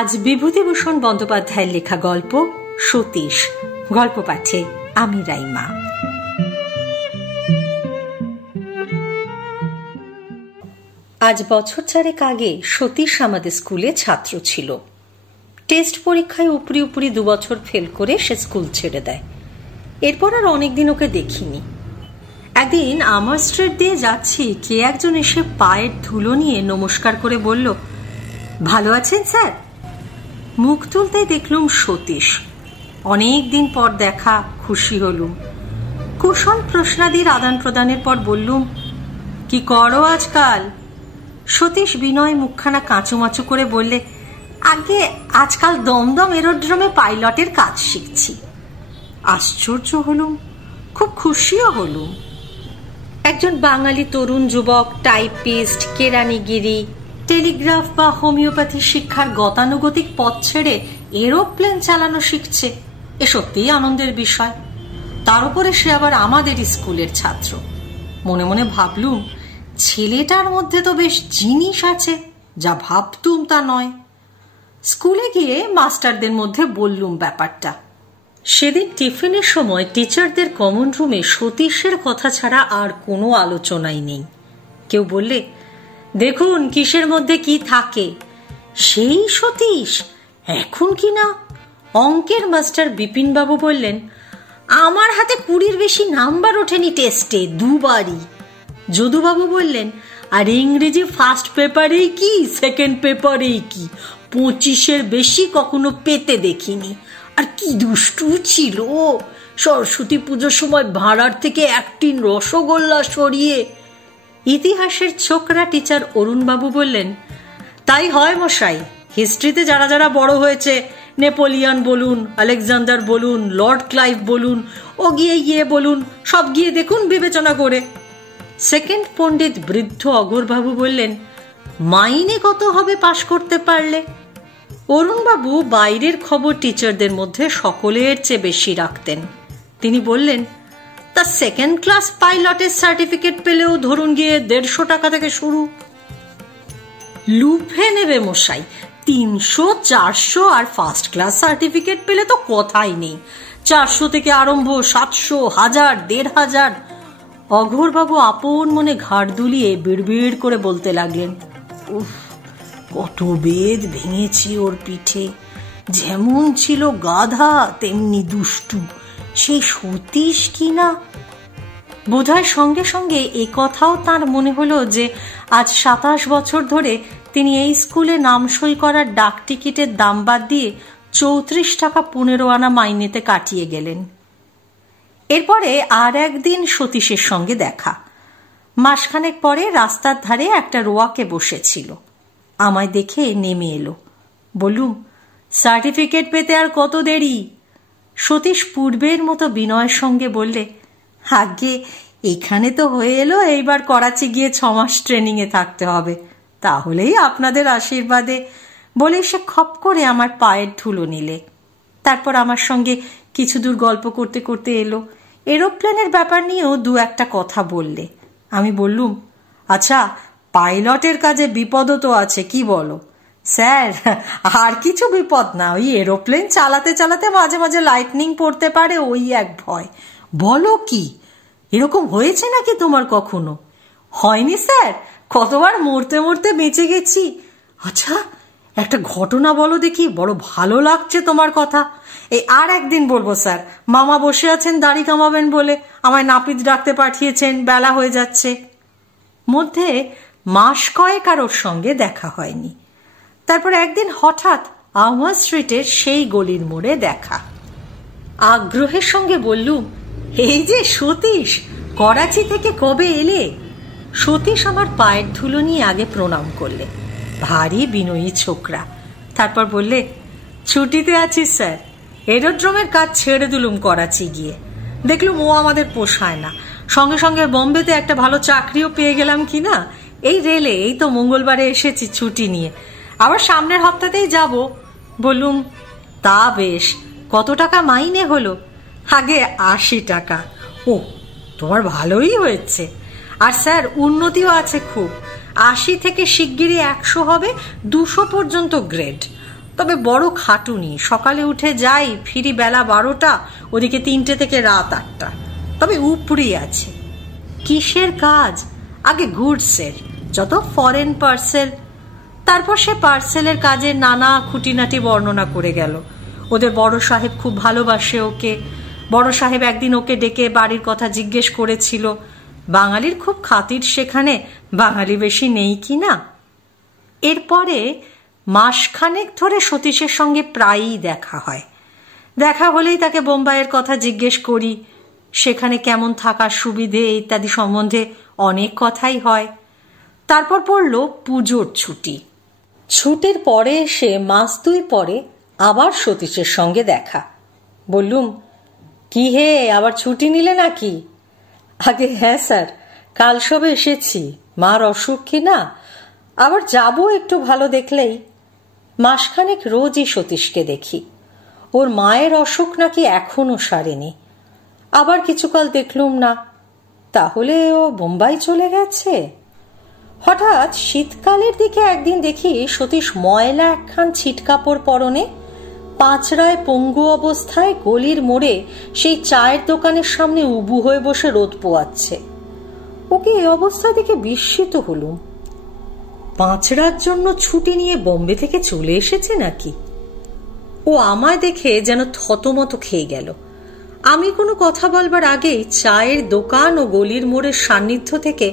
আজ বিভূতিভূষণ বন্দ্যোপাধ্যায়ের লেখা গল্প সতীশ। গল্প পাঠে আমি রাইমা। আজ বছর চারেক আগে সতীশ আমাদের স্কুলে ছাত্র ছিল। টেস্ট পরীক্ষায় উপরি উপরি 2 বছর ফেল করে সে স্কুল ছেড়ে দেয়। এরপর আর অনেকদিন ওকে দেখিনি। একদিন আমার স্ট্রিট দিয়ে যাচ্ছি, কে একজন এসে পায়ের ধুলো নিয়ে নমস্কার করে বলল, ভালো আছেন স্যার? মুখ তুলতেই দেখলুম সতীশ। অনেকদিন পর দেখা, খুশি হলুম। কুশল প্রশ্নাদির আদান প্রদানের পর বললুম, কি করো আজকাল? সতীশ বিনয় মুখখানা কাঁচুমাচু করে বললে, আগে আজকাল দমদম এরোড্রোমে পাইলটের কাজ শিখছি। আশ্চর্য হলুম, খুব খুশিও হলুম। একজন বাঙালি তরুণ যুবক টাইপিস্ট, কেরানিগিরি, টেলিগ্রাফ বা হোমিওপ্যাথি শিক্ষার গতানুগতিক পথ ছেড়ে এরোপ্লেন চালানো শিখছে, এ সত্যিই আনন্দের বিষয়। তার উপরে সে আবার আমাদের স্কুলের ছাত্র। মনে মনে ভাবলুম, ছেলেটার মধ্যে তো বেশ জিনিস আছে, যা ভাবতুম তা নয়। স্কুলে গিয়ে মাস্টারদের মধ্যে বললুম ব্যাপারটা। সেদিন টিফিনের সময় টিচারদের কমন রুমে সতীশের কথা ছাড়া আর কোনো আলোচনাই নেই। কেউ বললে, দেখুন কিসের মধ্যে কি থাকে, সেই সতীশ এখন কি না। অঙ্কের মাস্টার বিপিনবাবু বললেন, আমার হাতে 20-র বেশি নাম্বার ওঠেনি টেস্টে, 2বারই। যদুবাবু বললেন, আর ইংরেজি ফার্স্ট পেপারেই কি, সেকেন্ড পেপারেই কি, 25-এর বেশি কখনো পেতে দেখিনি। আর কি দুষ্টু ছিল, সরস্বতী পুজোর সময় ভাঁড়ার থেকে 1 টিন রসগোল্লা সরিয়ে। ইতিহাসের ছোকরা টিচার অরুণবাবু বললেন, তাই হয় মশাই, হিস্ট্রিতে যারা যারা বড় হয়েছে, নেপোলিয়ন বলুন, আলেকজান্ডার বলুন, লর্ড ক্লাইভ বলুন, ও গিয়ে বলুন, সব গিয়ে দেখুন বিবেচনা করে। সেকেন্ড পণ্ডিত বৃদ্ধ অগরবাবু বললেন, মাইনে কত হবে পাশ করতে পারলে? অরুণবাবু বাইরের খবর টিচারদের মধ্যে সকলের চেয়ে বেশি রাখতেন। তিনি বললেন, তা সেকেন্ড ক্লাস পাইলটের সার্টিফিকেট পেলেও ধরুন গিয়ে 150 টাকা থেকে শুরু। লুফে নেবে মশাই, 300, 400, আর ফার্স্ট ক্লাস সার্টিফিকেট পেলে তো কথাই নেই। 400 থেকে আরম্ভ, 700, 1000, 1500। অঘোরবাবু আপন মনে ঘাড় দুলিয়ে বিড়বিড় করে বলতে লাগলেন, উফ, কত বেদ ভেঙেছি ওর পিঠে। যেমন ছিল গাধা তেমনি দুষ্টু, সেই সতীশ কিনা। বোধহয় সঙ্গে সঙ্গে এ কথাও তার মনে হলো যে আজ 27 বছর ধরে তিনি এই স্কুলে নাম সই করার ডাক টিকিটের দাম বাদ দিয়ে 34 টাকা 15 আনা মাইনেতে কাটিয়ে গেলেন। এরপরে আর একদিন সতীশের সঙ্গে দেখা। মাসখানেক পরে রাস্তার ধারে একটা রোয়াকে বসেছিল। আমায় দেখে নেমে এলো। বললুম, সার্টিফিকেট পেতে আর কত দেরি? সতীশ পূর্বের মতো বিনয়ের সঙ্গে বললে, আগে এখানে তো হয়ে এলো, এইবার করাচি গিয়ে 6 মাস ট্রেনিংয়ে থাকতে হবে, তাহলেই আপনাদের আশীর্বাদে। বলে সে খপ করে আমার পায়ের ধুলো নিলে। তারপর আমার সঙ্গে কিছু দূর গল্প করতে করতে এলো। এরোপ্লেনের ব্যাপার নিয়েও 2-একটা কথা বললে। আমি বললুম, আচ্ছা, পাইলটের কাজে বিপদও তো আছে, কি বলো? স্যার, আর কিছু বিপদ না, ওই এরোপ্লেন চালাতে চালাতে মাঝে মাঝে লাইটনিং পড়তে পারে, ওই এক ভয়। বলো কি, এরকম হয়েছে নাকি তোমার কখনো? হয়নি স্যার, কতবার মরতে মরতে বেঁচে গেছি। আচ্ছা, একটা ঘটনা বলো দেখি, বড় ভালো লাগছে তোমার কথা। এই আর একদিন বলবো স্যার, মামা বসে আছেন দাড়ি কামাবেন বলে, আমায় নাপিত ডাকতে পাঠিয়েছেন, বেলা হয়ে যাচ্ছে। মধ্যে মাস কয়েক আর ওর সঙ্গে দেখা হয়নি। তারপর একদিন হঠাৎ আমার স্ট্রিটের সেই গলির মোড়ে দেখা। আগ্রহের সঙ্গে বললুম, এই যে সতীশ, করাচি থেকে কবে এলে? সতীশ আমার পায়ের ধুলো নিয়ে আগে প্রণাম করলে। ভারী বিনয়ী ছোকরা। তারপর বললে, ছুটিতে আছি স্যার, এরোড্রোমের কাজ ছেড়ে দিলুম করাচি গিয়ে। দেখলুম ও আমাদের পোষায় না। সঙ্গে সঙ্গে বম্বেতে একটা ভালো চাকরিও পেয়ে গেলাম কিনা। এই রেলে এই তো মঙ্গলবারে এসেছি ছুটি নিয়ে, আবার সামনের হপ্তাতেই যাব। বললুম, তা বেশ, কত টাকা মাইনে হলো? আগে 80 টাকা। ও, তোমার ভালোই হয়েছে। আর স্যার, উন্নতিও আছে খুব। 80 থেকে শিগগিরই 100 হবে, 200 পর্যন্ত গ্রেড। তবে বড় খাটুনি। সকালে উঠে যাই, ফিরি বেলা 12টা, ওদিকে 3টে থেকে রাত 8টা। তবে উপরি আছে। কিসের কাজ? আগে গুডসের, যত ফরেন পার্সেল। তারপর সে পার্সেলের কাজের নানা খুঁটিনাটি বর্ণনা করে গেল। ওদের বড় সাহেব খুব ভালোবাসে ওকে। বড় সাহেব একদিন ওকে ডেকে বাড়ির কথা জিজ্ঞেস করেছিল। বাঙালির খুব খাতির সেখানে, বাঙালি বেশি নেই কি না। এরপরে মাসখানেক ধরে সতীশের সঙ্গে প্রায়ই দেখা হয়। দেখা হলেই তাকে বোম্বাইয়ের কথা জিজ্ঞেস করি। সেখানে কেমন থাকার সুবিধে ইত্যাদি সম্বন্ধে অনেক কথাই হয়। তারপর পড়ল পুজোর ছুটি। ছুটির পরে এসে মাস 2 পরে আবার সতীশের সঙ্গে দেখা। বললুম, কি হে, আবার ছুটি নিলে নাকি? আগে হ্যাঁ স্যার, কাল সবে এসেছি। মার অসুখ কি না, আবার যাব একটু ভালো দেখলেই। মাসখানেক রোজই সতীশকে দেখি। ওর মায়ের অসুখ নাকি এখনো সারেনি। আবার কিছুকাল দেখলুম না। তাহলে ও বোম্বাই চলে গেছে। হঠাৎ শীতকালের দিকে একদিন দেখি সতীশ ময়লা একখান ছিটকাপড় পরনে পাঁচড়ায় পঙ্গু অবস্থায় গলির মোড়ে সেই চায়ের দোকানের সামনে উবু হয়ে বসে রোদ পোয়াচ্ছে। ওকে এই অবস্থা দেখে বিস্মিত হলুম। পাঁচড়ার জন্য ছুটি নিয়ে বোম্বে থেকে চলে এসেছে নাকি? ও আমায় দেখে যেন থতমত খেয়ে গেল। আমি কোনো কথা বলবার আগেই চায়ের দোকান ও গলির মোড়ের সান্নিধ্য থেকে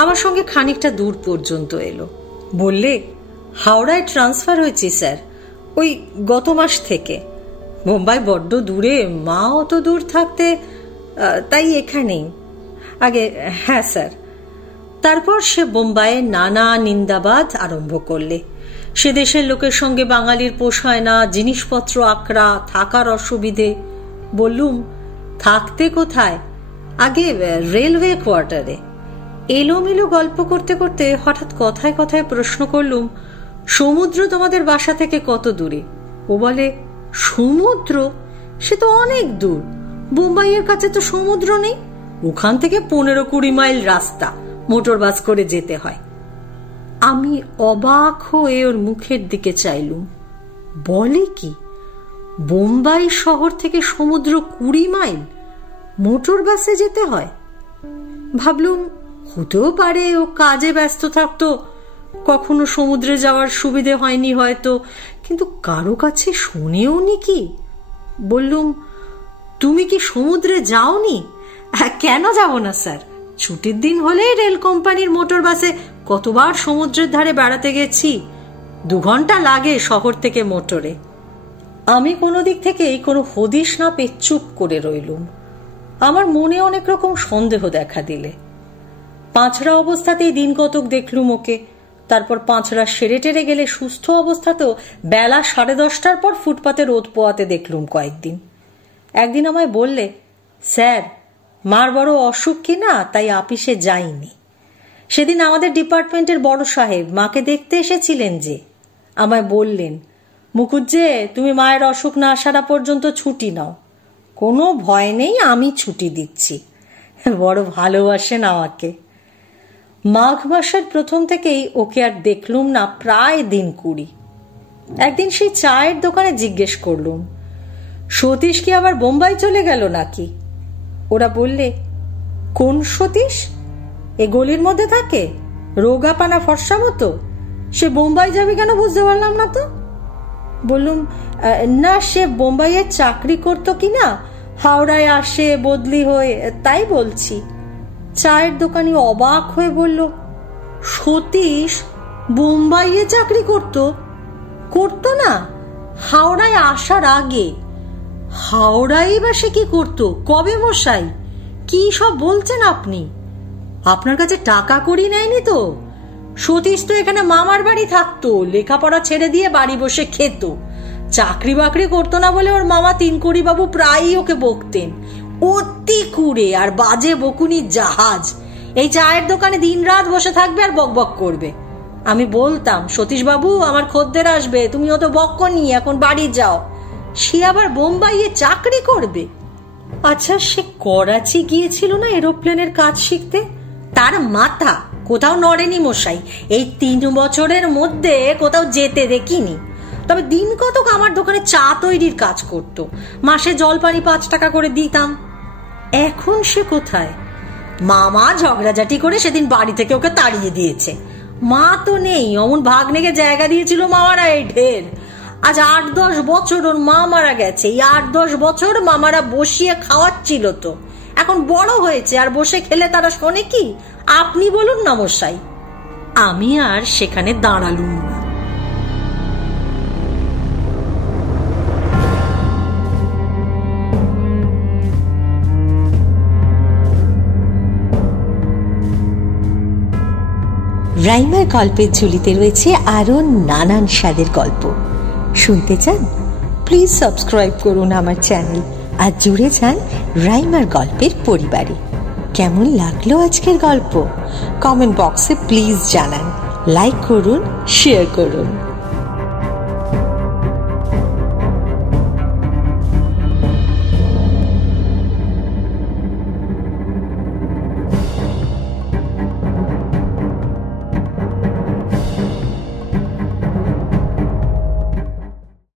আমার সঙ্গে খানিকটা দূর পর্যন্ত এলো। বললে, হাওড়ায় ট্রান্সফার হয়েছি স্যার, ওই গত মাস থেকে। বোম্বাই বড্ড দূরে, মা অত দূর থাকতে, তাই এখানেই। আগে হ্যাঁ স্যার। তারপর সে বোম্বাইয়ের নানা নিন্দাবাদ আরম্ভ করলে। সে দেশের লোকের সঙ্গে বাঙালির পোষায় না, জিনিসপত্র আকড়া, থাকার অসুবিধে। বললুম, থাকতে কোথায়? আগে রেলওয়ে কোয়ার্টারে। এলোমেলো গল্প করতে করতে হঠাৎ কথায় কথায় প্রশ্ন করলুম, সমুদ্র তোমাদের বাসা থেকে কত দূরে? ও বলে, সমুদ্র? সে তো অনেক দূর। বোম্বাইয়ের কাছে তো সমুদ্র নেই। ওখান থেকে 15-20 মাইল রাস্তা, মোটর বাস করে যেতে হয়। আমি অবাক হয়ে ওর মুখের দিকে চাইলুম। বলে কি, বোম্বাই শহর থেকে সমুদ্র 20 মাইল মোটর বাসে যেতে হয়? ভাবলুম, হতেও পারে ও কাজে ব্যস্ত থাকতো, কখনো সমুদ্রে যাওয়ার সুবিধে হয়নি হয়তো, কিন্তু কারো কাছে শুনেও নি কি। বললুম, তুমি কি সমুদ্রে যাওনি? কেন যাব না স্যার, ছুটির দিন হলেই রেল কোম্পানির মোটর বাসে কতবার সমুদ্রের ধারে বেড়াতে গেছি। 2 ঘন্টা লাগে শহর থেকে মোটরে। আমি কোনো দিক থেকেই কোনো হদিশ না পেয়ে চুপ করে রইলুম। আমার মনে অনেক রকম সন্দেহ দেখা দিলে। পাঁচড়া অবস্থাতেই দিন কতক দেখলুম ওকে। তারপর পাঁচড়া সেরে টেরে গেলে সুস্থ অবস্থাতেও বেলা 10:30টার পর ফুটপাতে রোদ পোয়াতে দেখলুম কয়েকদিন। একদিন আমায় বললে, স্যার, মার বড় অসুখ কিনা, তাই আপিসে যাইনি। সেদিন আমাদের ডিপার্টমেন্টের বড় সাহেব মাকে দেখতে এসেছিলেন যে। আমায় বললেন, মুকুজ্জে, তুমি মায়ের অসুখ না সারা পর্যন্ত ছুটি নাও। কোনো ভয় নেই, আমি ছুটি দিচ্ছি। বড় ভালোবাসেন আমাকে। মাঘ মাসের প্রথম থেকেই ওকে আর দেখলুম না, প্রায় দিন 20। একদিন সেই চায়ের দোকানে জিজ্ঞেস করলুম, সতীশ কি আবার বোম্বাই চলে গেল নাকি? ওরা বললে, কোন সতীশ? এ গলির মধ্যে থাকে, রোগা পানা ফর্সা মতো? সে বোম্বাই যাবে কেন বুঝতে পারলাম না তো। বললুম, না, সে বোম্বাইয়ে চাকরি করতো কিনা, হাওড়ায় আসে বদলি হয়ে, তাই বলছি। চায়ের দোকানি অবাক হয়ে বলল, সতীশ বোম্বাইয়ে চাকরি করতো? করতো না, হাওড়ায় আসার আগে। হাওড়ায় বা সে কি করতো? কবে মশাই? কি সব বলছেন আপনি? আপনার কাছে টাকা করি নেয়নি তো? সতীশ তো এখানে মামার বাড়ি থাকতো, লেখাপড়া ছেড়ে দিয়ে বাড়ি বসে খেত। চাকরি বাকরি করতো না বলে ওর মামা 3 বাবু প্রায়ই ওকে বকতেন। অতি কুড়ে আর বাজে বকুনি জাহাজ। এই চায়ের দোকানে দিন রাত বসে থাকবে আর বকবক করবে। আমি বলতাম, সতীশ বাবু, আমার খদ্দের আসবে, তুমি অত বক্কনি, এখন বাড়ি যাও। সে আবার বোম্বাইয়ে চাকরি করবে? আচ্ছা, সে করাচি গিয়েছিল না এরোপ্লেনের কাজ শিখতে? তার মাথা কোথাও নড়েনি মশাই। এই 3 বছরের মধ্যে কোথাও যেতে দেখিনি। তবে দিন কতক আমার দোকানে চা তৈরির কাজ করত, মাসে জলপানি 5 টাকা করে দিতাম। এখন সে কোথায়? মামা ঝগড়াঝাটি করে সেদিন বাড়ি থেকে ওকে তাড়িয়ে দিয়েছে। মা তো নেই, অমন ভাগ্নেকে জায়গা দিয়েছিল মামারা এই ঢের। আজ 8-10 বছর ওর মা মারা গেছে। এই 8-10 বছর মামারা বসিয়ে খাওয়াচ্ছিল তো। এখন বড় হয়েছে, আর বসে খেলে তারা শোনে কি? আপনি বলুন না মশাই। আমি আর সেখানে দাঁড়ালুম না। রাইমার গল্পের ঝুলিতে রয়েছে আরো নানান স্বাদের গল্প। শুনতে চান? প্লিজ সাবস্ক্রাইব করুন আমার চ্যানেল আর জুড়ে যান রাইমার গল্পের পরিবারে। কেমন লাগলো আজকের গল্প? কমেন্ট বক্সে প্লিজ জানান, লাইক করুন, শেয়ার করুন।